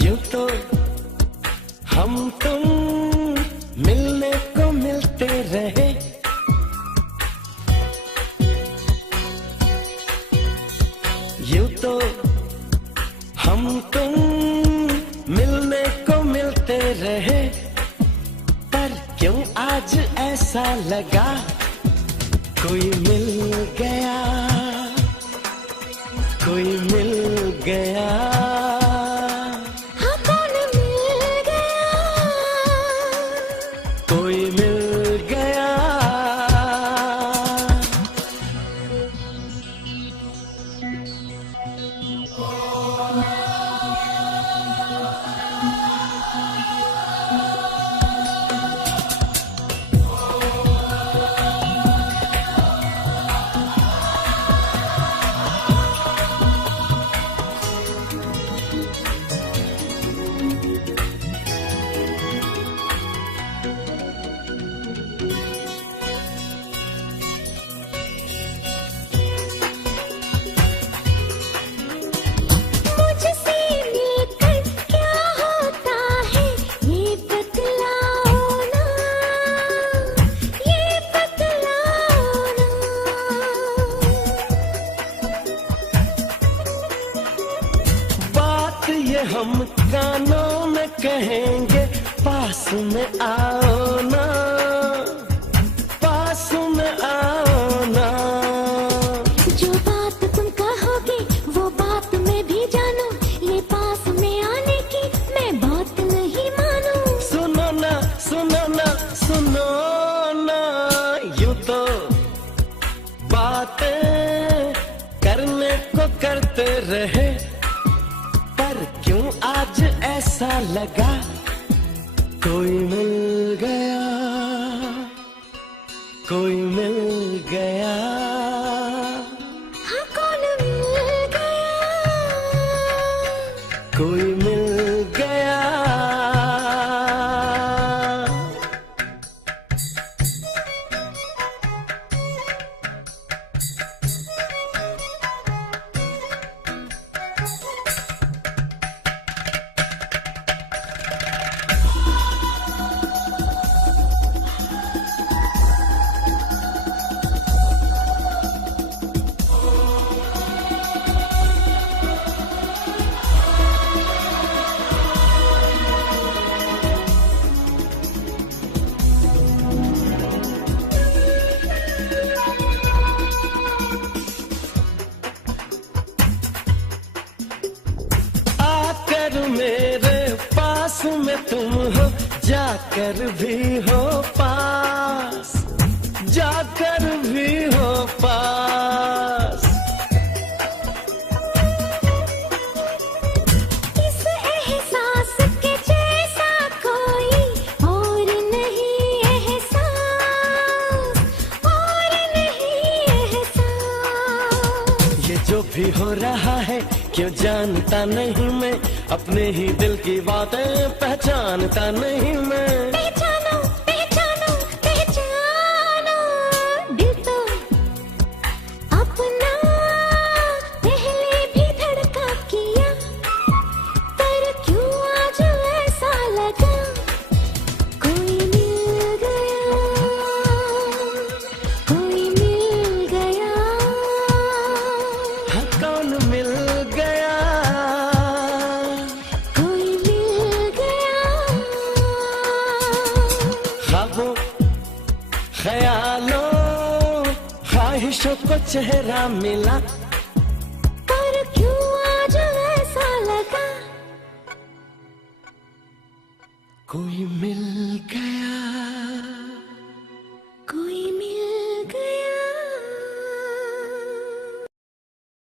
यूं तो हम तुम मिलने को मिलते रहे, यूं तो हम तुम मिलने को मिलते रहे, पर क्यों आज ऐसा लगा कोई मिल गया, कोई मिल गया। हाँ, कौन मिल गया? कोई मिल गया। ये हम कानों में कहेंगे, पास में आओ ना, पास में आओ ना। जो बात तुम कहोगे वो बात मैं भी जानूं, ये पास में आने की मैं बात नहीं मानूं। सुनो ना, सुनो ना, सुनो ना, यूं तो बातें करने को करते रहे, क्यों आज ऐसा लगा कोई मिल गया, कोई मिल गया। हाँ, कौन मिल गया? कोई मिल गया। मेरे पास में तुम हो, जाकर भी हो पास, जाकर भी हो पास। इस एहसास के जैसा कोई और नहीं एहसास, और नहीं एहसास। ये जो भी हो रहा है क्यों जानता नहीं मैं, अपने ही दिल की बातें पहचानता नहीं मैं। पहचानो, पहचानो, पहचानो, दिल तो अपना पहले भी धड़का किया, पर क्यों आज ऐसा लगा कोई मिल गया, कोई मिल गया। हाँ, कौन मिल गया? ख्वाबों, ख्यालों, ख्वाहिशों को चेहरा मिला, पर क्यों आज ऐसा लगा कोई मिल गया।